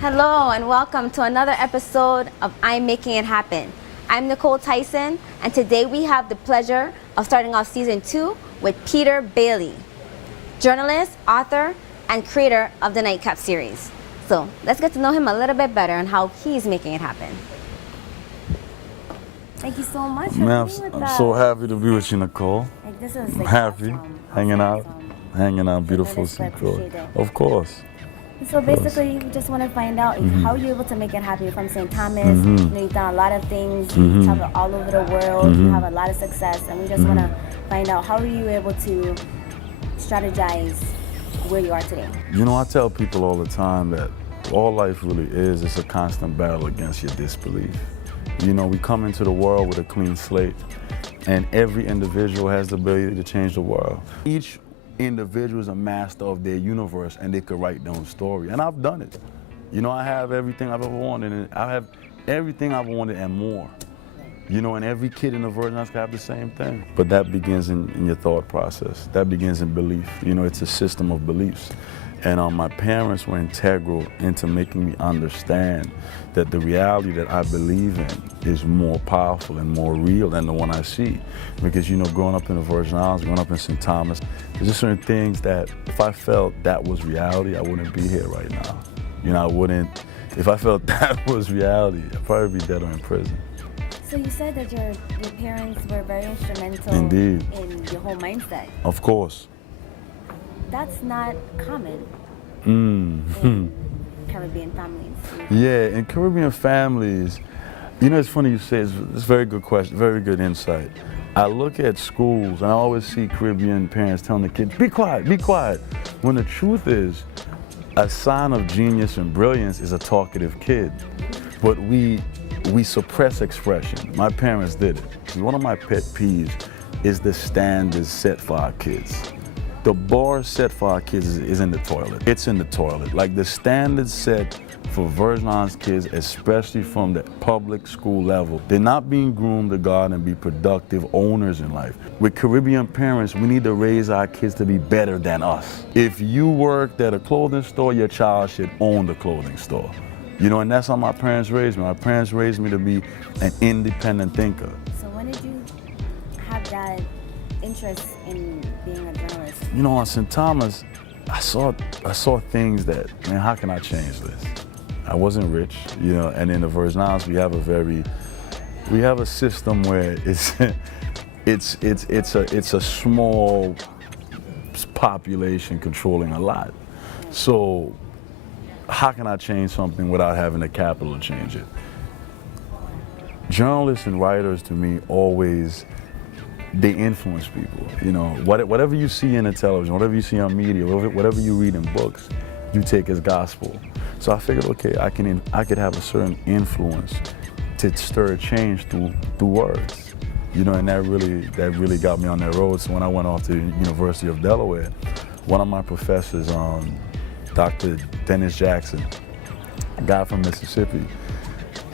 Hello and welcome to another episode of I'm Making It Happen. I'm Nicole Tyson, and today we have the pleasure of starting off season 2 with Peter Bailey, journalist, author, and creator of the Nightcap series. So let's get to know him a little bit better and how he's making it happen. Thank you so much for being with I'm us. so happy to be with you, Nicole. Like, this is I'm like happy, awesome. hanging out, Awesome. beautiful Really Nicole. appreciate it. Of course. So basically, we just want to find out how you're able to make it happen. You're from St. Thomas. You know, you've done a lot of things. You travel all over the world. You have a lot of success, and we just want to find out how are you able to strategize where you are today. You know, I tell people all the time that all life really is a constant battle against your disbelief. You know, we come into the world with a clean slate, and every individual has the ability to change the world. Each individual is a master of their universe, and they could write their own story. And I've done it. You know, I have everything I've ever wanted, and I have everything I've wanted and more. You know, and every kid in the Virgin Islands can have the same thing. But that begins in your thought process. That begins in belief. You know, it's a system of beliefs. And my parents were integral into making me understand that the reality that I believe in is more powerful and more real than the one I see. Because, you know, growing up in the Virgin Islands, growing up in St. Thomas, there's just certain things that if I felt that was reality, I wouldn't be here right now. You know, I wouldn't, if I felt that was reality, I'd probably be dead or in prison. So you said that your parents were very instrumental Indeed. in your whole mindset. Of course. That's not common in Caribbean families. Yeah, in Caribbean families, you know, it's funny you say, it's a very good question, very good insight. I look at schools and I always see Caribbean parents telling the kids, be quiet, when the truth is, a sign of genius and brilliance is a talkative kid. But we suppress expression. My parents did it. One of my pet peeves is the standards set for our kids. The bar set for our kids is in the toilet. It's in the toilet. Like the standards set for Virgin Islands kids, especially from the public school level, they're not being groomed to go out and be productive owners in life. With Caribbean parents, we need to raise our kids to be better than us. If you worked at a clothing store, your child should own the clothing store. You know, and that's how my parents raised me. My parents raised me to be an independent thinker. So when did you have that interest in being a journalist? You know, on St. Thomas, I saw things that, man, how can I change this? I wasn't rich, you know, and in the Virgin Islands, we have a system where it's a small population controlling a lot. So how can I change something without having the capital to change it? Journalists and writers, to me, always, they influence people. You know, whatever you see in the television, whatever you see on media, whatever you read in books, you take as gospel. So I figured, okay, I could have a certain influence to stir change through words. You know, and that really got me on that road. So when I went off to the University of Delaware, one of my professors, Dr. Dennis Jackson, a guy from Mississippi,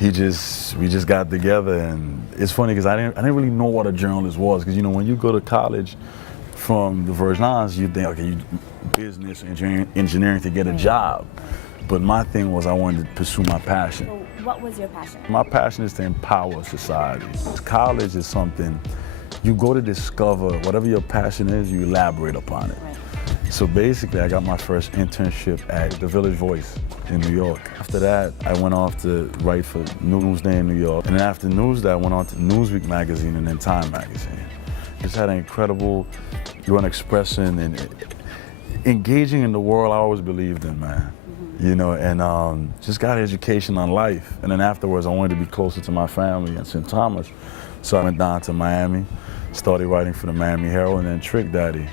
we just got together, and it's funny because I didn't really know what a journalist was, because you know when you go to college from the Virgin Islands, you think, okay, you business, engineering to get a job, but my thing was I wanted to pursue my passion. So what was your passion? My passion is to empower society. College is something you go to discover. Whatever your passion is, you elaborate upon it. Right. So basically, I got my first internship at the Village Voice in New York. After that, I went off to write for Newsday in New York. And then after Newsday, I went on to Newsweek magazine and then Time magazine. Just had an incredible run expressing and engaging in the world I always believed in, man. You know, and just got education on life. And then afterwards, I wanted to be closer to my family in St. Thomas. So I went down to Miami, started writing for the Miami Herald, and then Trick Daddy,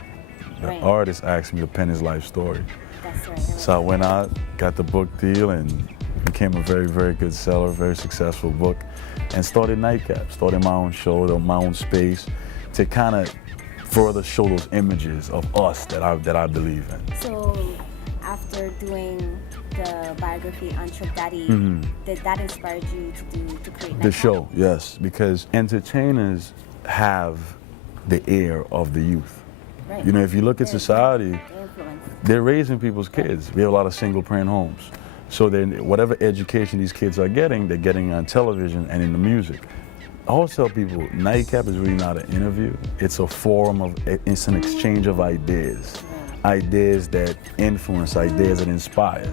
the artist, asked me to pen his life story. That's right. So I went out, got the book deal, and became a very, very good seller, very successful book, and started Nightcap, started my own show, my own space, to kind of further show those images of us that I believe in. So after doing the biography on Trick Daddy, did that inspire you to create Nightcap? The show, yes, because entertainers have the air of the youth. Right. You know, if you look at They're- society, they influence. they're raising people's kids. We have a lot of single parent homes. So then whatever education these kids are getting, they're getting on television and in the music. I always tell people, Nightcap is really not an interview. It's a forum of, it's an exchange of ideas. Ideas that influence, ideas that inspire.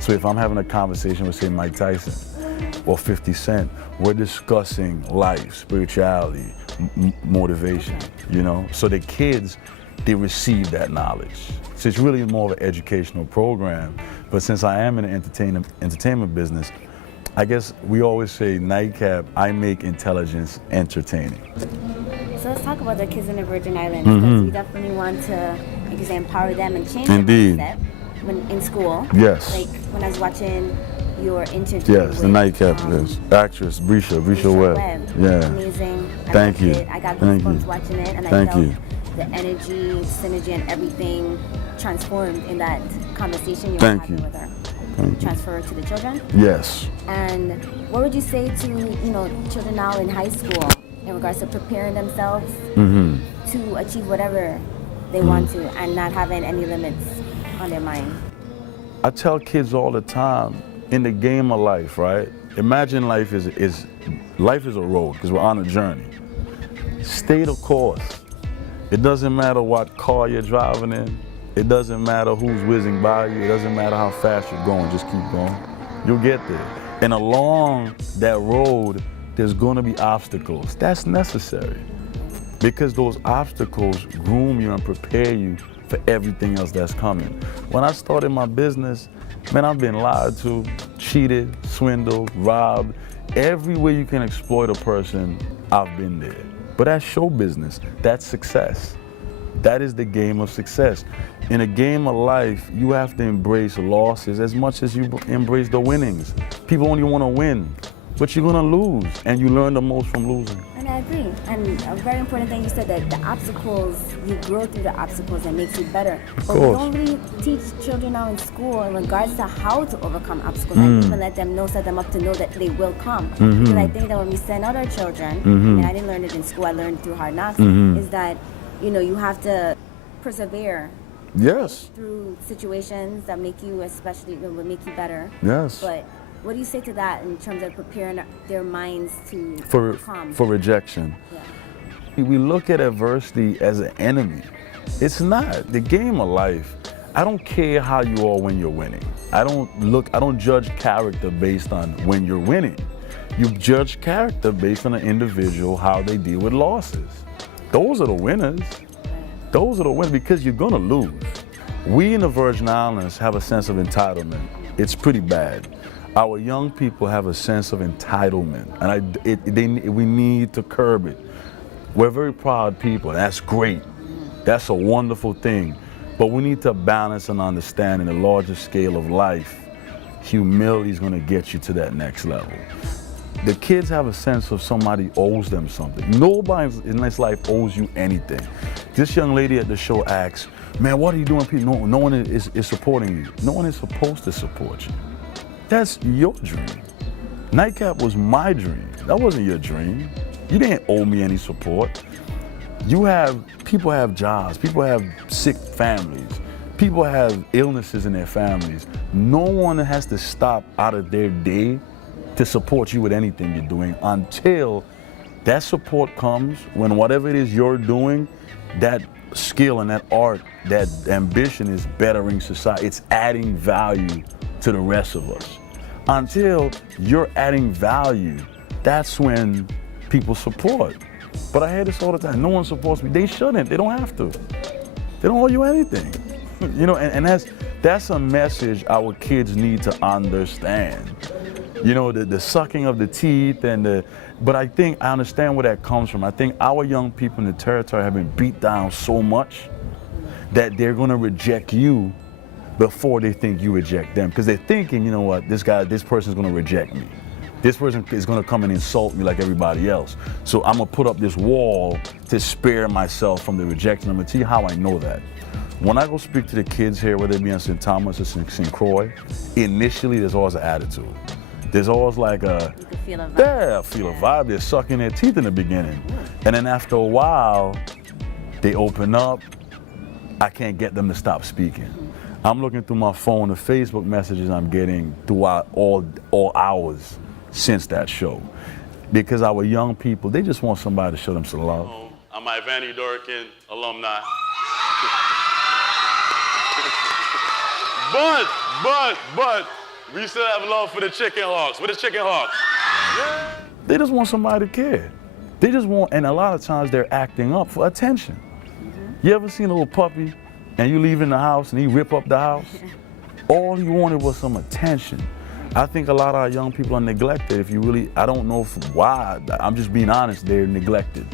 So if I'm having a conversation with, say, Mike Tyson or 50 Cent, we're discussing life, spirituality, motivation, you know? So the kids, they receive that knowledge. So it's really more of an educational program. But since I am in the entertainment business, I guess we always say, Nightcap, I make intelligence entertaining. So let's talk about the kids in the Virgin Islands, because we definitely want to, like you say, empower them and change Indeed. their mindset when in school. Yes. Like when I was watching your interview Yes, with, the Nightcap is actress Brisha Webb. Yeah. Amazing. I Thank loved you. it. I got Thank goosebumps you. watching it, and I Thank felt you. the energy, synergy, and everything transformed in that conversation you were Thank having you. with her. Thank you. Transfer to the children. Yes. And what would you say to, you know, children now in high school in regards to preparing themselves to achieve whatever they want to and not having any limits on their mind? I tell kids all the time, in the game of life, right? Imagine life is a road, because we're on a journey. Stay the course. It doesn't matter what car you're driving in. It doesn't matter who's whizzing by you. It doesn't matter how fast you're going. Just keep going. You'll get there. And along that road, there's going to be obstacles. That's necessary, because those obstacles groom you and prepare you for everything else that's coming. When I started my business, man, I've been lied to, cheated, swindled, robbed. Every way you can exploit a person, I've been there. But that's show business. That's success. That is the game of success. In a game of life, you have to embrace losses as much as you embrace the winnings. People only want to win, but you're going to lose, and you learn the most from losing. And I agree. And a very important thing you said, that the obstacles, you grow through the obstacles and makes you better. But we course. don't really teach children now in school in regards to how to overcome obstacles and even let them know, set them up to know that they will come. Because I think that when we send out our children, and I didn't learn it in school, I learned it through Hard Knocks, is that, you know, you have to persevere Yes, through situations that make you, especially, will make you better. yes. But what do you say to that in terms of preparing their minds to For overcome? rejection. Yeah. We look at adversity as an enemy. It's not. The game of life, I don't care how you are when you're winning. I don't judge character based on when you're winning. You judge character based on an individual, how they deal with losses. Those are the winners. Those are the winners, because you're gonna lose. We in the Virgin Islands have a sense of entitlement. It's pretty bad. Our young people have a sense of entitlement, and we need to curb it. We're very proud people. That's great. That's a wonderful thing. But we need to balance and understand in the larger scale of life, humility is going to get you to that next level. The kids have a sense of somebody owes them something. Nobody in this life owes you anything. This young lady at the show asks, man, what are you doing? People, no one is supporting you. No one is supposed to support you. That's your dream. Nightcap was my dream. That wasn't your dream. You didn't owe me any support. People have jobs, people have sick families, people have illnesses in their families. No one has to stop out of their day to support you with anything you're doing until that support comes when whatever it is you're doing, that skill and that art, that ambition is bettering society. It's adding value to the rest of us. Until you're adding value, that's when people support. But I hear this all the time. No one supports me. They shouldn't. They don't have to. They don't owe you anything. You know, and that's a message our kids need to understand. You know, the sucking of the teeth but I think I understand where that comes from. I think our young people in the territory have been beat down so much that they're gonna reject you before they think you reject them. Because they're thinking, you know what, this person's gonna reject me. This person is gonna come and insult me like everybody else. So I'm gonna put up this wall to spare myself from the rejection. I'm gonna tell you how I know that. When I go speak to the kids here, whether it be in St. Thomas or St. Croix, initially there's always an attitude. There's always like You can feel a vibe. yeah, feel a vibe. They're sucking their teeth in the beginning. And then after a while, they open up, I can't get them to stop speaking. I'm looking through my phone, the Facebook messages I'm getting throughout all hours since that show. Because our young people, they just want somebody to show them some love. I'm my Vandy Dorican alumni. but, we still have love for the Chicken Hawks. We're the Chicken Hawks. They just want somebody to care. They just want, and a lot of times they're acting up for attention. You ever seen a little puppy and you leave in the house and he rip up the house? All he wanted was some attention. I think a lot of our young people are neglected. If you really, I don't know why, I'm just being honest, they're neglected.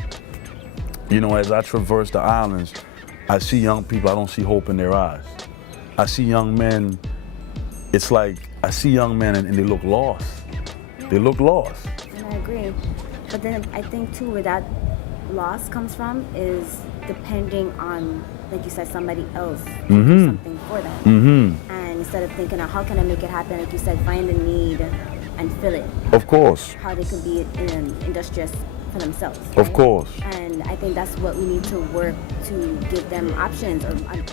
You know, as I traverse the islands, I see young people, I don't see hope in their eyes. I see young men, it's like, I see young men and they look lost. They look lost. And I agree. But then I think too where that loss comes from is depending on, like you said, somebody else to do something for them. And instead of thinking, how can I make it happen? Like you said, find a need and fill it. Of course. How they can be industrious for themselves. Of right? course. And I think that's what we need to work to give them options.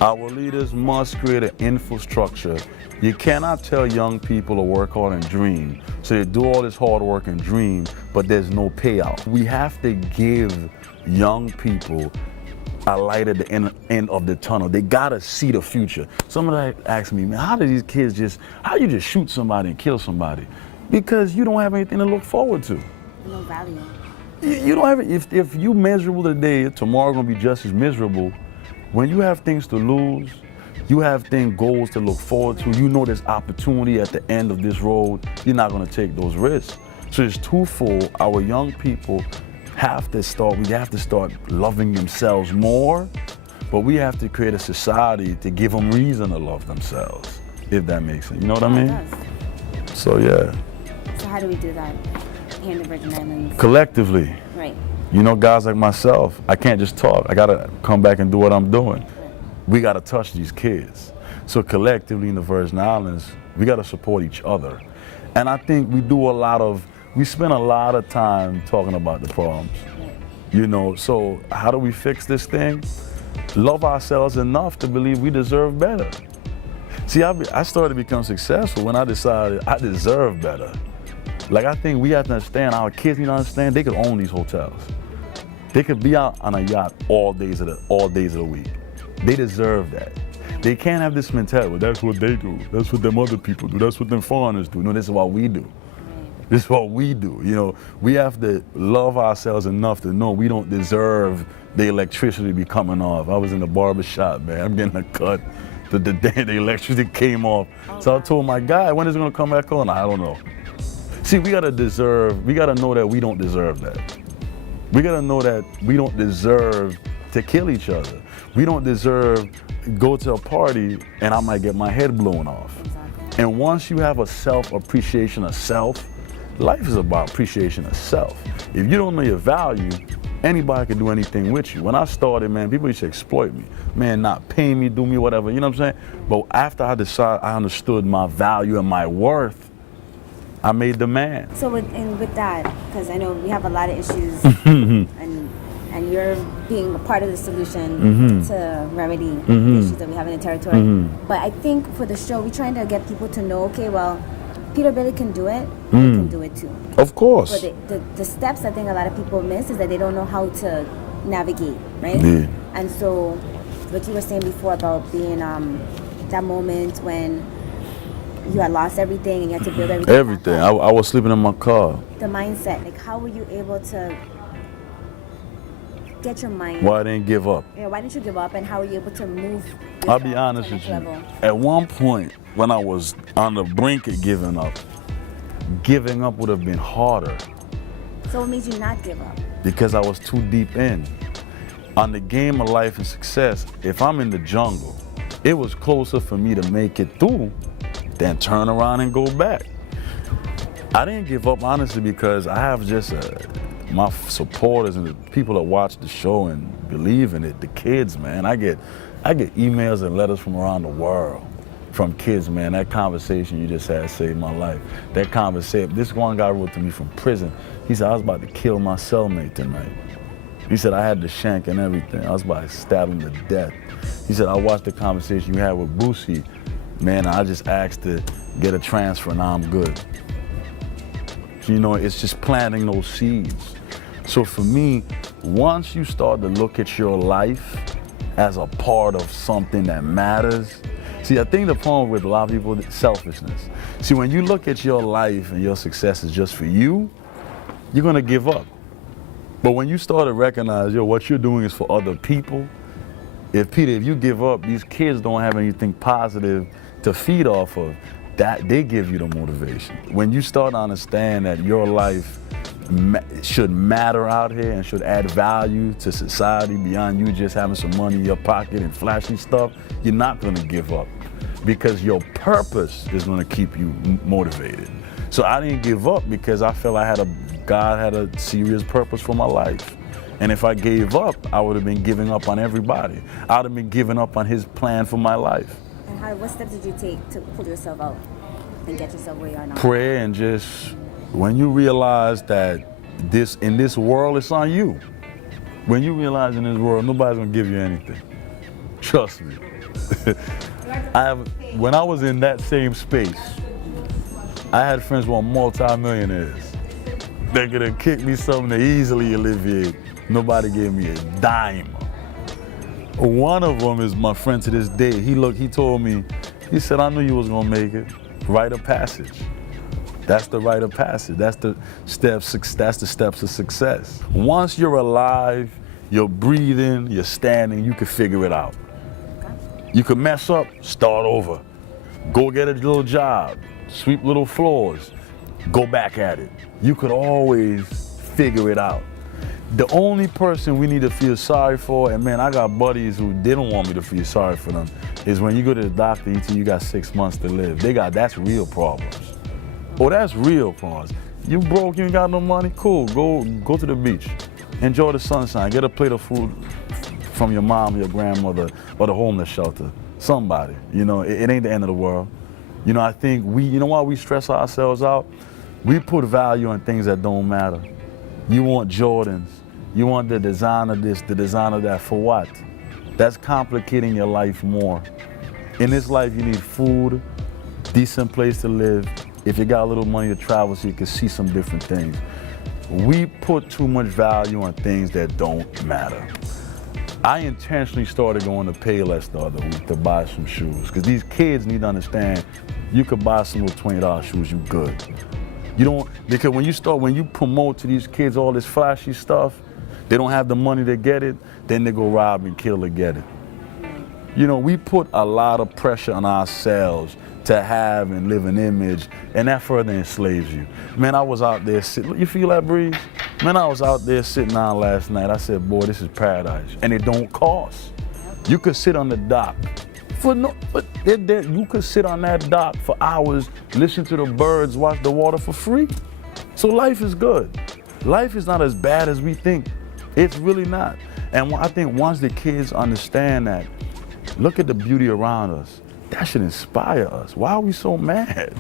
Our leaders must create an infrastructure. You cannot tell young people to work hard and dream. So they do all this hard work and dream, but there's no payout. We have to give young people a light at the end of the tunnel. They gotta see the future. Somebody asked me, man, how do these kids how you just shoot somebody and kill somebody? Because you don't have anything to look forward to. No value. You don't have it. If you miserable today, tomorrow gonna be just as miserable. When you have things to lose, you have goals to look forward to, you know there's opportunity at the end of this road, you're not gonna take those risks. So it's twofold. Our young people we have to start loving themselves more, but we have to create a society to give them reason to love themselves, if that makes sense. You know what I mean? It does. So yeah. So how do we do that here in the Virgin Islands? Collectively. Right. You know, guys like myself, I can't just talk. I gotta come back and do what I'm doing. We gotta touch these kids. So collectively in the Virgin Islands, we gotta support each other. And I think we spend a lot of time talking about the problems. You know, so how do we fix this thing? Love ourselves enough to believe we deserve better. See, I started to become successful when I decided I deserve better. Like, I think we have to understand, our kids need to understand, they could own these hotels. They could be out on a yacht all days of the week. They deserve that. They can't have this mentality, well, that's what they do. That's what them other people do. That's what them foreigners do. No, this is what we do. This is what we do. You know, we have to love ourselves enough to know we don't deserve the electricity to be coming off. I was in the barber shop, man. I'm getting a cut the day the electricity came off. So I told my guy, when is it gonna come back on? I don't know. See, we gotta know that we don't deserve that. We gotta know that we don't deserve to kill each other. We don't deserve to go to a party and I might get my head blown off. Exactly. And once you have a self-appreciation of self, life is about appreciation of self. If you don't know your value, anybody can do anything with you. When I started, man, people used to exploit me. Man, not pay me, do me, whatever, you know what I'm saying? But after I understood my value and my worth, I made demand. So with that, because I know we have a lot of issues, and you're being a part of the solution to remedy the issues that we have in the territory. But I think for the show, we're trying to get people to know, okay, well, Peter Bailey can do it, we can do it too. Of course. But the steps I think a lot of people miss is that they don't know how to navigate, right? Yeah. And so, what you were saying before about being that moment when you had lost everything and you had to build everything. Everything. back up. I was sleeping in my car. The mindset, like how were you able to get your mind? Why I didn't give up? Yeah, why didn't you give up, and how were you able to move? I'll be honest with you. Level? At one point, when I was on the brink of giving up would have been harder So what made you not give up? because I was too deep in. On the game of life and success, if I'm in the jungle, it was closer for me to make it through than turn around and go back. I didn't give up, honestly, because I have just my supporters and the people that watch the show and believe in it, the kids, man. I get emails and letters from around the world from kids, man. That conversation you just had saved my life. That conversation, this one guy wrote to me from prison. He said, I was about to kill my cellmate tonight. He said, I had the shank and everything. I was about to stab him to death. He said, I watched the conversation you had with Boosie. Man, I just asked to get a transfer, now I'm good. So, you know, it's just planting those seeds. So for me, once you start to look at your life as a part of something that matters, see, I think the problem with a lot of people is selfishness. See, when you look at your life and your success is just for you, you're gonna give up. But when you start to recognize, yo, what you're doing is for other people, if you give up, these kids don't have anything positive to feed off of, that they give you the motivation. When you start to understand that your life should matter out here and should add value to society beyond you just having some money in your pocket and flashy stuff, you're not gonna give up because your purpose is gonna keep you motivated. So I didn't give up because I felt God had a serious purpose for my life. And if I gave up, I would have been giving up on everybody. I would have been giving up on his plan for my life. And what steps did you take to pull yourself out and get yourself where you are now? Prayer, and just when you realize that in this world, it's on you. When you realize in this world, nobody's gonna give you anything. Trust me. When I was in that same space, I had friends who were multi-millionaires. They could have kicked me something to easily alleviate. Nobody gave me a dime. One of them is my friend to this day. He told me, he said, I knew you was gonna make it. Rite of passage. That's the rite of passage. That's the steps of success. Once you're alive, you're breathing, you're standing, you can figure it out. You can mess up, start over. Go get a little job, sweep little floors, go back at it. You could always figure it out. The only person we need to feel sorry for, and man, I got buddies who didn't want me to feel sorry for them, is when you go to the doctor, he tell you got 6 months to live. That's real problems. Oh, that's real problems. You broke, you ain't got no money, cool, go to the beach. Enjoy the sunshine, get a plate of food from your mom, your grandmother, or the homeless shelter. Somebody, you know, it ain't the end of the world. You know, I think you know why we stress ourselves out? We put value on things that don't matter. You want Jordans, you want the designer this, the designer that, for what? That's complicating your life more. In this life, you need food, decent place to live. If you got a little money to travel so you can see some different things. We put too much value on things that don't matter. I intentionally started going to Payless the other week to buy some shoes, because these kids need to understand you could buy some little $20 shoes, you good. Because when you promote to these kids all this flashy stuff, they don't have the money to get it, then they go rob and kill to get it. You know, we put a lot of pressure on ourselves to have and live an image, and that further enslaves you. Man, I was out there sitting, you feel that breeze? Man, I was out there sitting down last night. I said, boy, this is paradise, and it don't cost. You could sit on the dock. You could sit on that dock for hours, listen to the birds, watch the water for free. So life is good. Life is not as bad as we think. It's really not. And I think once the kids understand that, look at the beauty around us, that should inspire us. Why are we so mad?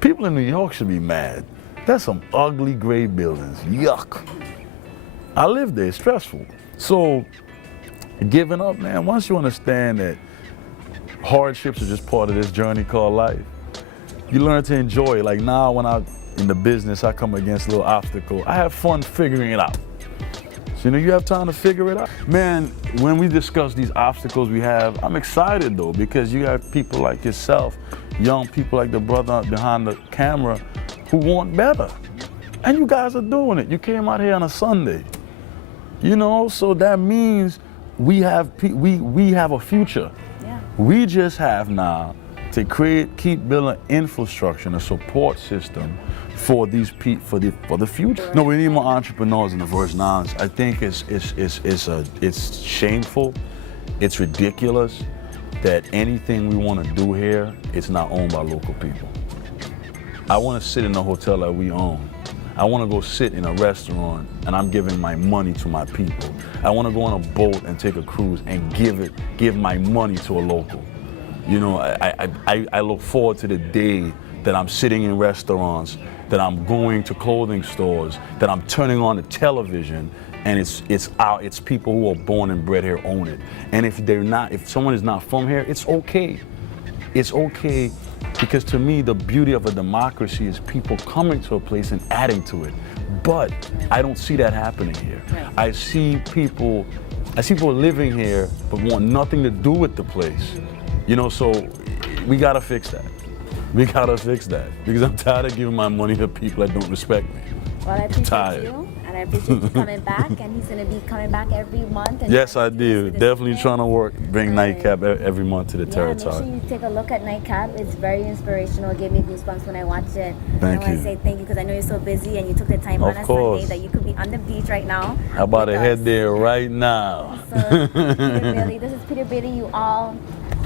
People in New York should be mad. That's some ugly gray buildings, yuck. I live there, it's stressful. So giving up, man, once you understand that hardships are just part of this journey called life, you learn to enjoy it. Like now when I'm in the business, I come against a little obstacle. I have fun figuring it out. So, you know, you have time to figure it out. Man, when we discuss these obstacles we have, I'm excited though, because you have people like yourself, young people like the brother behind the camera who want better. And you guys are doing it. You came out here on a Sunday. You know, so that means we have a future. Yeah. We just have now to keep building infrastructure and a support system for these for the future. No, we need more entrepreneurs in the Virgin Islands. I think it's shameful, it's ridiculous that anything we want to do here, it's not owned by local people. I want to sit in a hotel that we own. I want to go sit in a restaurant and I'm giving my money to my people. I want to go on a boat and take a cruise and give my money to a local. You know, I look forward to the day that I'm sitting in restaurants, that I'm going to clothing stores, that I'm turning on the television and it's people who are born and bred here own it. And if someone is not from here, it's okay. It's okay, because to me, the beauty of a democracy is people coming to a place and adding to it. But I don't see that happening here. Right. I see people living here but want nothing to do with the place. So we gotta fix that. We gotta fix that, because I'm tired of giving my money to people that don't respect me. Well, I appreciate Tired. you, and I appreciate you coming back, and he's going to be coming back every month. And Yes, I do do. this Definitely event. trying to bring Right. Nightcap every month to the Yeah, territory. make sure you take a look at Nightcap. It's very inspirational. It gave me goosebumps when I watched it. Thank I want you. to say thank you, because I know you're so busy and you took the time Of on a course. Sunday that you could be on the beach right now. How about with to head us. there right now? So, Peter Bailey, this is Peter Bailey, you all,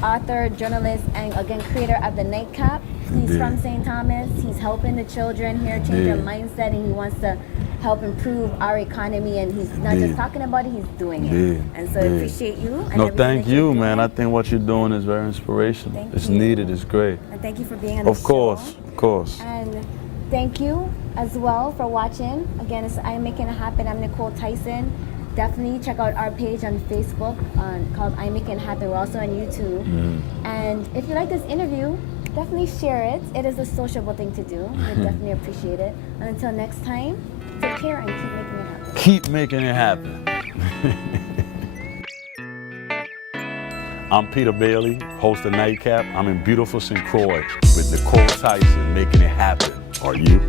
author, journalist, and again, creator of the Nightcap. He's Indeed. from St. Thomas. He's helping the children here change their Indeed. mindset, and he wants to help improve our economy. And he's not just Indeed. talking about it; he's doing it. Indeed. And so I Indeed. appreciate you. And No, everything thank that you're you, man. doing. I think what you're doing is very inspirational. Thank It's you. needed. It's great. And thank you for being on the Of course, show. of course. And thank you as well for watching. Again, it's I'm Making It Happen. I'm Nicole Tyson. Definitely check out our page on Facebook called I'm Making It Happen. We're also on YouTube. And if you like this interview, definitely share it. It is a sociable thing to do. We definitely appreciate it. And until next time, take care and keep making it happen. Keep making it happen. I'm Peter Bailey, host of Nightcap. I'm in beautiful St. Croix with Nicole Tyson, making it happen. Are you?